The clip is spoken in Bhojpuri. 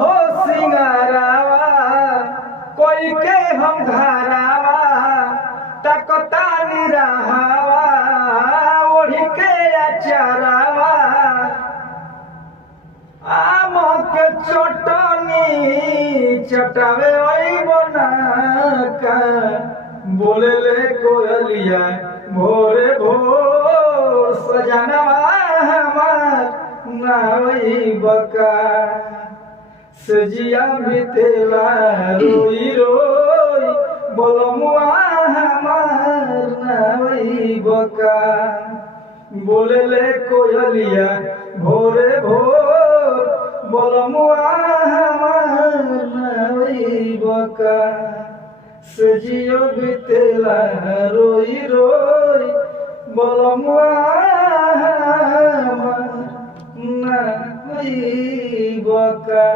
हो सिंगारावा कोई के हम घरावा तकता निराहावा ओढ़ी के अचारावा आम के चटनी चटावे ओई बनाका बोले ले कोयलिया भोरे भोर सजनवा हमार नावई बका सजिया बितेला रोई रोई बोलमुआ हमार नावई बका बोले ले कोयलिया भोरे भोर बोलमुआ हमार नावई बका सजियो बितेला रोई रोई बोलमुआ हमार नावई बका